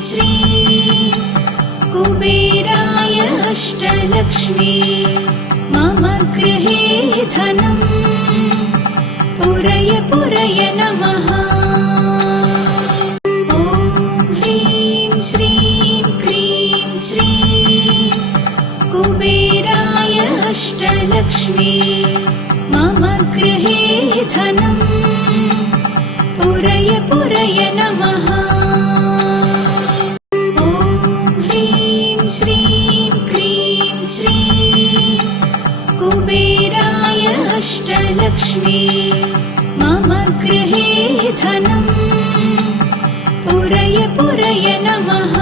श्री कुबेराय अष्टलक्ष्मी मम गृहे धनम् पुरय पुरय नमः। ॐ ह्रीं श्रीं क्रीं श्रीं कुबेराय अष्टलक्ष्मी मम गृहे धनम् पुरय पुरय नमः। ॐ ह्रीं श्रीं क्रीं श्रीं कुबेराय अष्टलक्ष्मी मम गृहे धनम् पुरय पुरय नमः।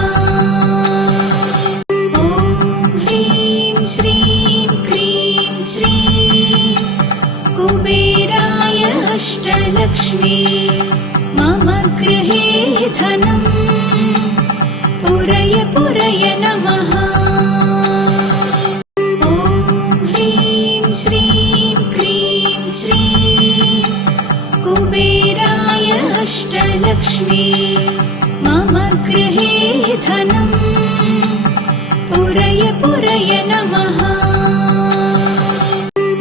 ॐ ह्रीं श्रीं क्रीं श्रीं कुबेराय अष्टलक्ष्मी मम गृहे धनम् पुरय पुरय नमः। ॐ ह्रीं श्रीं क्रीं श्रीं कुबेराय अष्टलक्ष्मी मम गृहे धनम् पुरय पुरय नमः।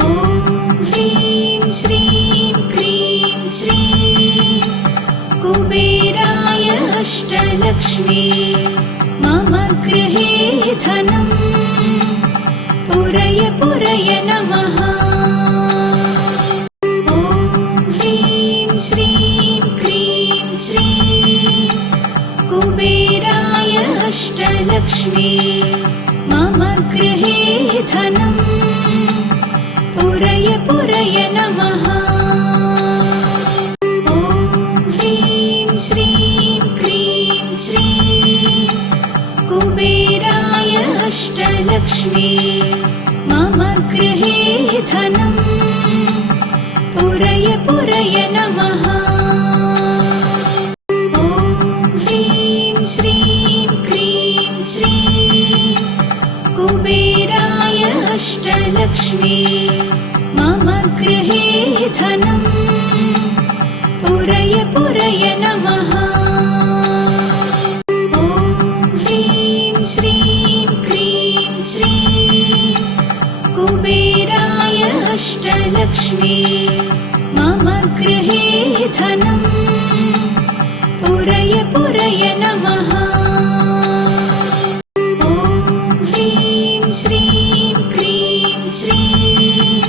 ॐ ह्रीं श्रीं क्रीं श्रीं कुबेराय अष्टलक्ष्मी मम गृहे धनम् पुरय पुरय नमः। ॐ ह्रीं श्रीं क्रीं श्रीं कुबेराय अष्टलक्ष्मी मम गृहे धनम् पुरय पुरय नमः। ॐ ह्रीं श्रीं क्रीं श्रीं कुबेराय अष्टलक्ष्मी मम गृहे धनम् पुरय पुरय नमः। ॐ ह्रीं श्रीं क्रीं श्रीं कुबेराय अष्टलक्ष्मी मम गृहे धनम् पुरय पुरय नमः। ॐ ह्रीं श्रीं क्रीं श्रीं कुबेराय अष्टलक्ष्मी मम गृहे धनम् पुरय पुरय नमः। ॐ ह्रीं श्रीं क्रीं श्रीं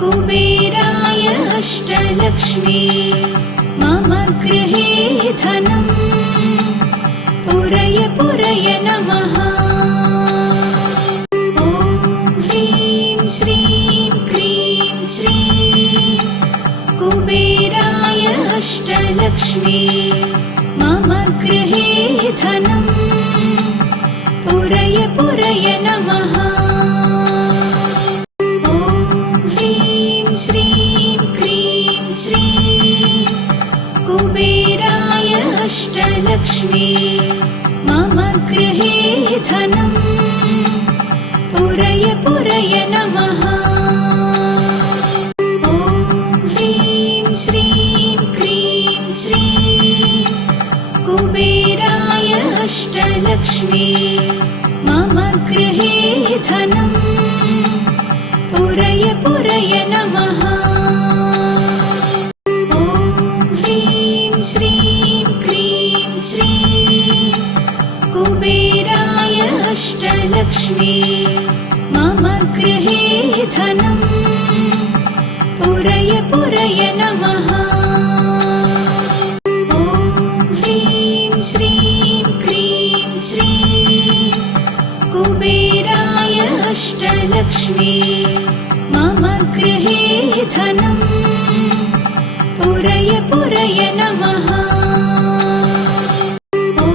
कुबेराय अष्टलक्ष्मी मम गृहे धनम् पुरय पुरय नमः। ॐ ह्रीं श्रीं क्रीं श्रीं कुबेराय अष्टलक्ष्मी मम गृहे धनम् पुरय पुरय नमः। ॐ ह्रीं श्रीं क्रीं श्रीं कुबेराय अष्टलक्ष्मी मम गृहे धनम् पुरय पुरय नमः। ॐ ह्रीं श्रीं क्रीं श्रीं कुबेराय अष्टलक्ष्मी मम गृहे धनम् पुरय पुरय नमः। ॐ ह्रीं श्रीं क्रीं श्रीं कुबेराय अष्टलक्ष्मी मम गृहे धनम् पुरय पुरय नमः। ॐ ह्रीं श्रीं क्रीं श्रीं कुबेराय अष्टलक्ष्मी मम गृहे धनम् पुरय पुरय नमः। ॐ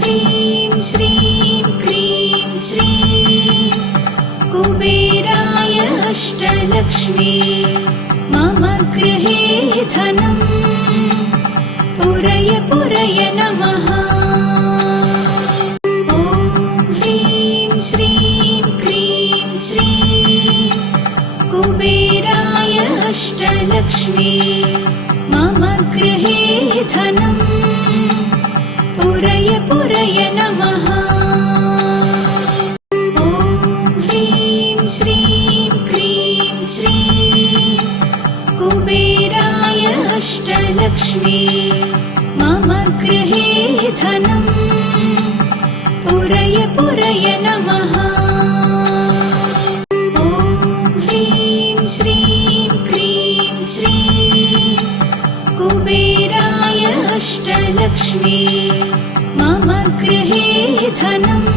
ह्रीं श्रीं क्रीं श्रीं कुबेराय अष्टलक्ष्मी मम गृहे धनम् पुरय पुरय नमः। ॐ ह्रीं श्रीं क्रीं श्रीं कुबेराय अष्टलक्ष्मी मम गृहे धनम् पुरय पुरय नमः। ॐ ह्रीं श्रीं क्रीं श्रीं कुबेराय अष्टलक्ष्मी मम गृहे धनम् पुरय पुरय नमः। ॐ ह्रीं श्रीं क्रीं श्रीं कुबेराय अष्टलक्ष्मी मम गृहे धनम्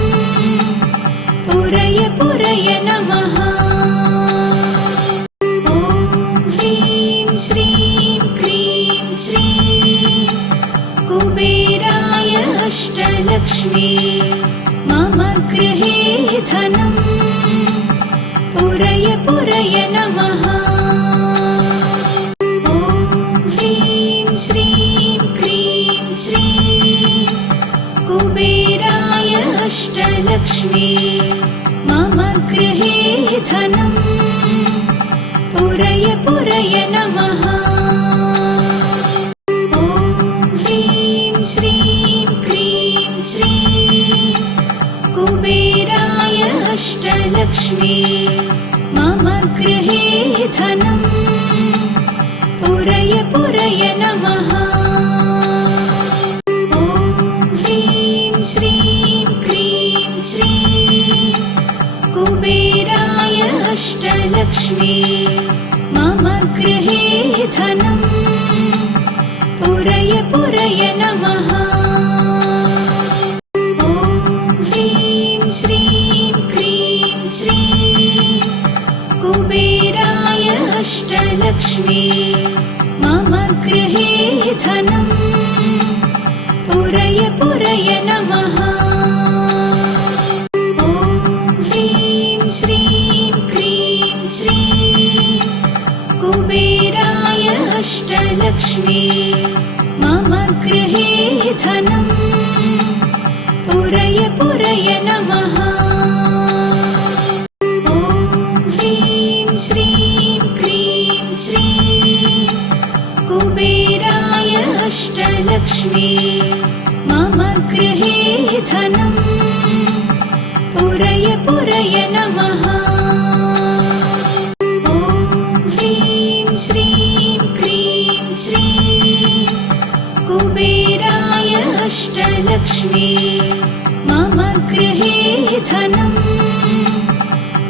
पुरय पुरय नमः। ॐ ह्रीं श्रीं क्रीं श्रीं कुबेराय अष्टलक्ष्मी मम गृहे धनम् पुरय पुरय नमः। ॐ ह्रीं श्रीं क्रीं श्रीं कुबेराय अष्टलक्ष्मी मम गृहे धनम् पुरय पुरय नमः। ॐ ह्रीं श्रीं क्रीं श्रीं कुबेराय अष्टलक्ष्मी मम गृहे धनम् पुरय पुरय नमः। ॐ ह्रीं श्रीं क्रीं श्रीं कुबेराय अष्टलक्ष्मी मम गृहे धनम् पुरय पुरय नमः। ॐ ह्रीं श्रीं क्रीं श्रीं कुबेराय अष्टलक्ष्मी मम गृहे धनम् पुरय पुरय नमः। ॐ ह्रीं श्रीं क्रीं श्रीं कुबेराय अष्टलक्ष्मी मम गृहे धनम् पुरय पुरय नमः। ॐ ह्रीं श्रीं क्रीं श्रीं कुबेराय अष्टलक्ष्मी मम गृहे धनम् पुरय पुरय नमः। ॐ ह्रीं श्रीं क्रीं श्रीं कुबेराय अष्टलक्ष्मी मम गृहे धनम्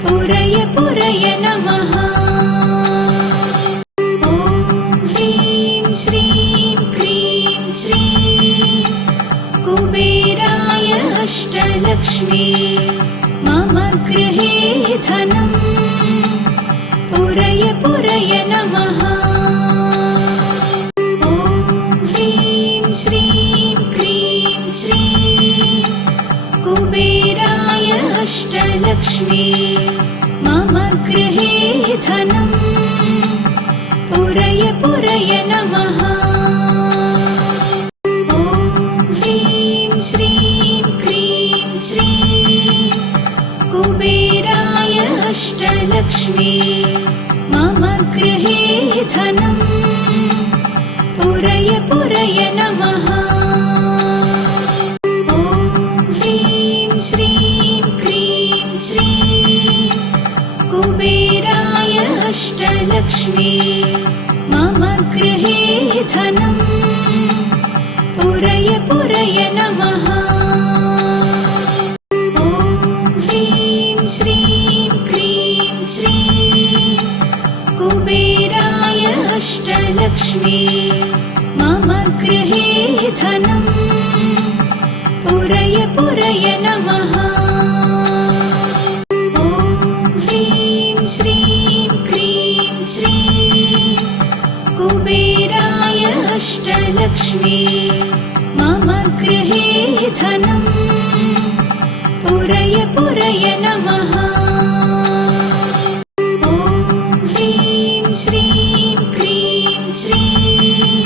पुरय पुरय नमः। ॐ ह्रीं श्रीं क्रीं श्रीं कुबेराय अष्टलक्ष्मी मम गृहे धनम् पुरय पुरय नमः। ॐ ह्रीं श्रीं क्रीं श्रीं कुबेराय अष्टलक्ष्मी मम गृहे धनम् पुरय पुरय नमः। ॐ ह्रीं श्रीं क्रीं श्रीं कुबेराय अष्टलक्ष्मी मम गृहे धनम् पुरय पुरय नमः। ॐ ह्रीं श्रीं क्रीं श्रीं कुबेराय अष्टलक्ष्मी मम गृहे धनम् पुरय पुरय नमः। ॐ ह्रीं श्रीं क्रीं श्रीं कुबेराय अष्टलक्ष्मी मम गृहे धनम् पुरय पुरय नमः। ॐ ह्रीं श्रीं क्रीं श्रीं कुबेराय अष्टलक्ष्मी मम गृहे धनम् पुरय पुरय नमः। ॐ ह्रीं श्रीं क्रीं श्रीं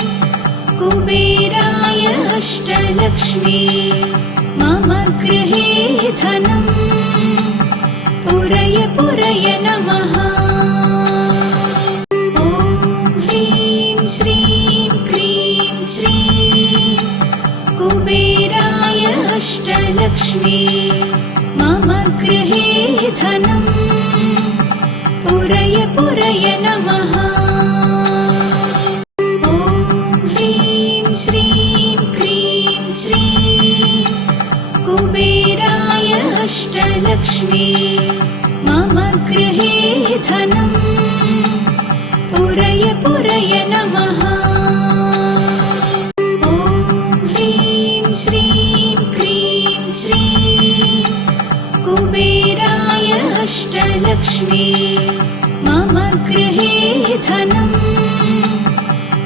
कुबेराय अष्टलक्ष्मी मम गृहे धनम् पुरय पुरय नमः। ॐ ह्रीं श्रीं क्रीं श्रीं कुबेराय अष्टलक्ष्मी मम गृहे धनम् पुरय पुरय नमः। ॐ ह्रीं श्रीं क्रीं श्रीं कुबेराय अष्टलक्ष्मी मम गृहे धनम् पुरय पुरय नमः। ॐ ह्रीं श्रीं क्रीं श्रीं कुबेराय अष्टलक्ष्मी मम गृहे धनम्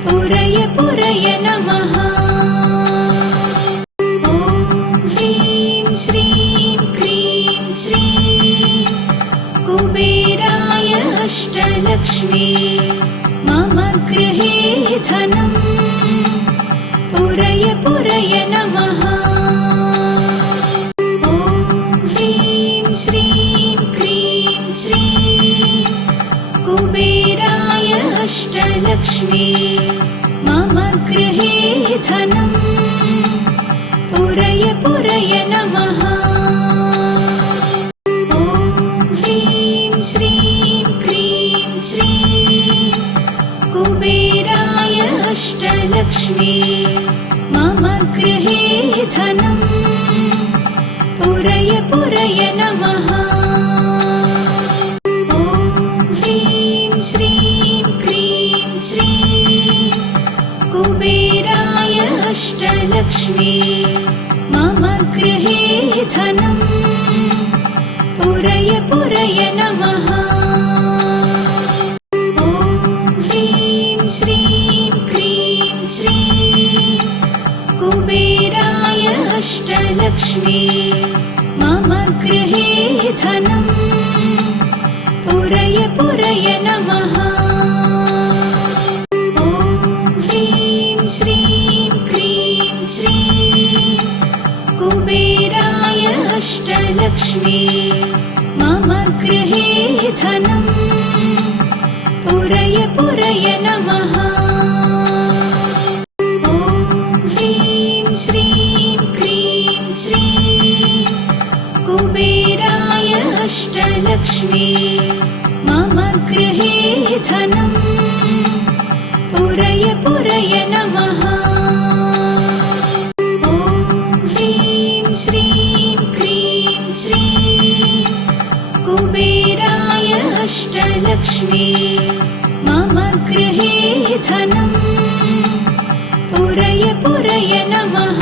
पुरय पुरय नमः। ॐ ह्रीं श्रीं क्रीं श्रीं कुबेराय अष्टलक्ष्मी मम गृहे धनम् पुरय पुरय नमः। ॐ ह्रीं श्रीं क्रीं श्रीं कुबेराय अष्टलक्ष्मी मम गृहे धनम् पुरय पुरय नमः। ॐ ह्रीं श्रीं क्रीं श्रीं कुबेराय अष्टलक्ष्मी मम गृहे धनम् पुरय पुरय नमः। ॐ ह्रीं श्रीं क्रीं श्रीं कुबेराय अष्टलक्ष्मी मम गृहे धनम् पुरय पुरय नमः। ॐ ह्रीं श्रीं क्रीं श्रीं कुबेराय अष्टलक्ष्मी मम गृहे धनम् पुरय पुरय नमः। ॐ ह्रीं श्रीं क्रीं श्रीं कुबेराय अष्टलक्ष्मी मम गृहे धनम् पुरय पुरय नमः। ॐ ह्रीं श्रीं क्रीं श्रीं कुबेराय अष्टलक्ष्मी मम गृहे धनम् पुरय पुरय नमः। ॐ ह्रीं श्रीं क्रीं श्रीं कुबेराय अष्टलक्ष्मी मम गृहे धनम् पुरय पुरय नमः।